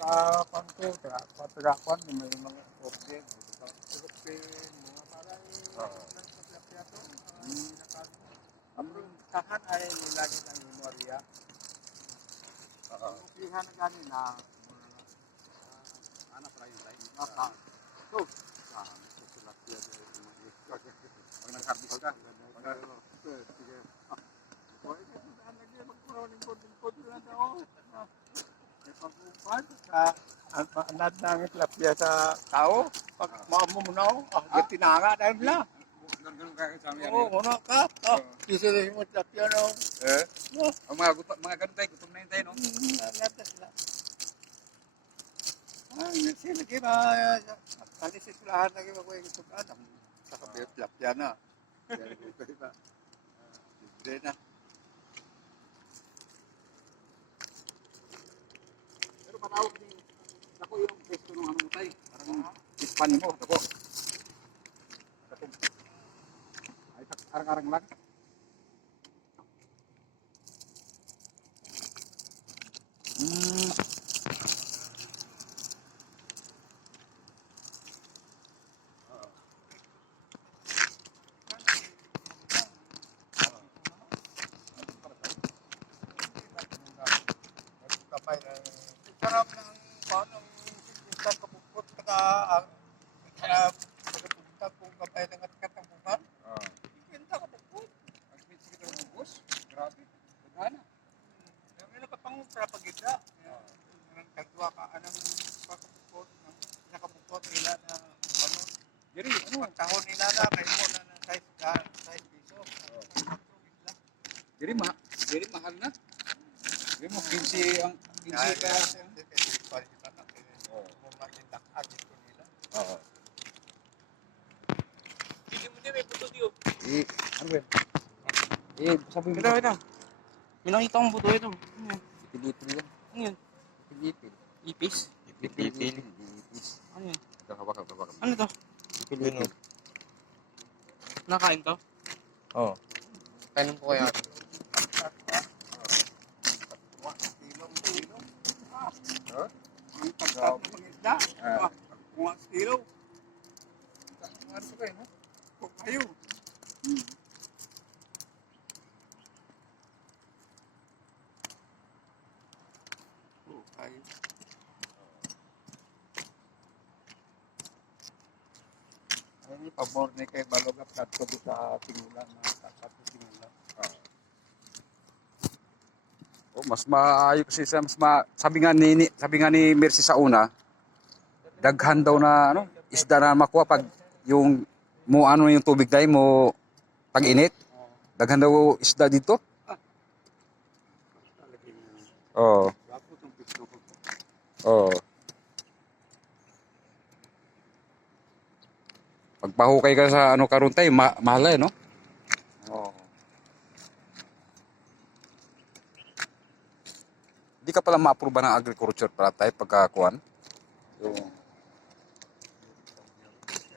sa kanto, pagkakon, may mga object, Philippine, mga parang nagsaklapya to. Apro, tahan ay nilagi ng memorya. Upihan na gani na, anak rin tayo. Maka, so, nagsaklapya pag nag-harvest ka, sige. O, ito, lagi magpuraw-lingkod lang daw. Pag-umpad sa anad ng tilapia sa tao, pag maumunaw, tinanga dahil na. Ganun kaya sa amin yan. Oo, muna ka. Sisilihin mo tilapia no. Ang mga ganun tayo, gutom na yun tayo, no? Natas na. Sila kaya kalisit lahat lagi ako yung itukan. Sa kabiyo tilapia na. Libre na. Matawag din. Ako yung pesto ng ano mo tayo. Parang ispan mo. Ako. Ay, arang-arang lang. Sarap ng paano isang kabukot kaya nagpunta kung kapay ng katambukan. Ibenta kabukot. Ang pinsi kita ng bus. Grabe. Gana. Yung nakapang prapagida. Nagkagwa ka anong pakabukot. Nakabukot nila na ano. Jadi, pagkahon nila na kayo mo na size piso. Jadi mahal na. Jadi mo 15 ang 15 ka. Ano ba? Sabi mo. Ito. May nakita kong buto ito. Ipil-ipil yan. Ano yun? Ipil-ipil. Ipis? Ipil-ipil. Ano yun? Ano to? Ipil-ipil. Nakain to? Oo. Kainin ko kaya. Ang pagkat ng pag-isda. Mga kilo. Ano ko kayo, no? Kung kayo. Okay. Ay, pabor ni kay Balogap kadto sa Tingulan na kadto Tingulan. Oh, mas maayo kasi sabi nga ni Mercy sa una, daghan daw na ano, isda na makuha pag yung mo ano yung tubig dai mo tag-init. Daghan daw isda dito. Oh. Oh. Pagpahukay ka sa ano karon tay, mahal no? Oo. Hindi ka pala ma-approve ng agriculture para tayo pagkakuan. Yung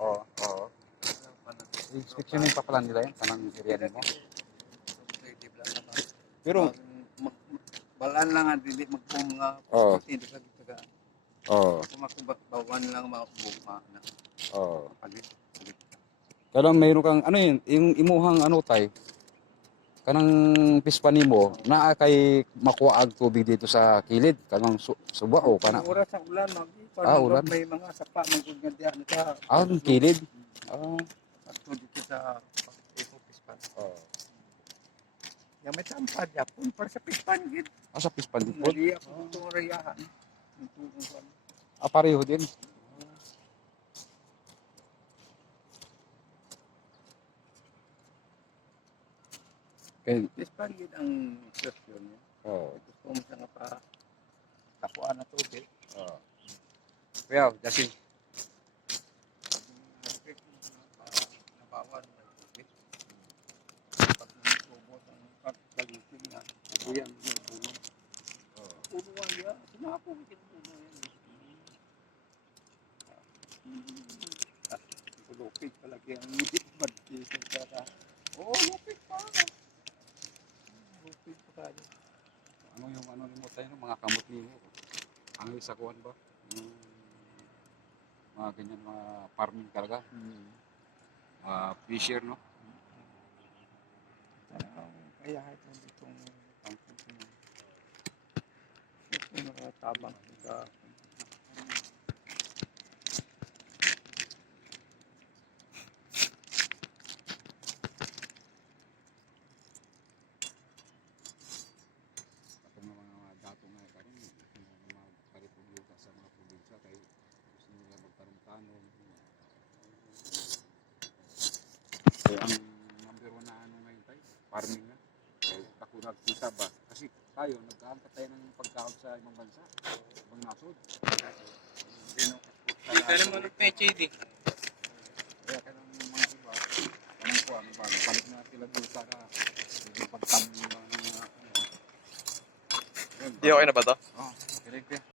Oo. Inspeksyonin pa pala nila yan, kanang area mo. Pero balaan lang ang dili magpong mga hindi ka gitaga. Kumakubawan lang makubuma na. Kadang mayroon kang ano yun, yung imuhang ano tay. Kanang pispan nimo naa kay makuha ang tubig dito sa kilid, kanang suba o kana. Oras sa ulan ulan. May mga sapa mangkod nga diyan ka. Ang kilid. Ato dito sa pispan. Ya may sampad ya pun para sa pispan gid. Sa pispan dito. Hindi ako itong rayahan. Pareho din. Okay. Pispan gid ang question niya. Gusto mo sa nga pa tapuan na tubig. Well, kasi nabawan na tubig. Pag nagtubos ang pagkalitin na buyan niya puno. Puno niya. Sinapong puno yan. Lupit palagi ang badkis ka. Lupit pa. Lupit pa tayo. ano yung ano mo tayo, mga kamot nimo. Ang isa kuhan ba? Yung mga ganyan mga farming talaga. Fisher, no? Kaya ito ditong ito nakatabang sa Katong mga dato nga karon mga paripublika sa mga probinsya kay gusto nila magtanong-tanong. So, ang number one na ano ngayon tayo, farming na. Kaya ako nagkita ba? Kasi tayo, nagkaangkat tayo ng pagkaon sa ibang bansa, ibang nasod. Kailan mo ng PHD? Kaya kailangan ng mga iba, anong po, ano ba, balik na sila doon sa yung pagtabi ng mga, Di okay na ba to? oh, correct.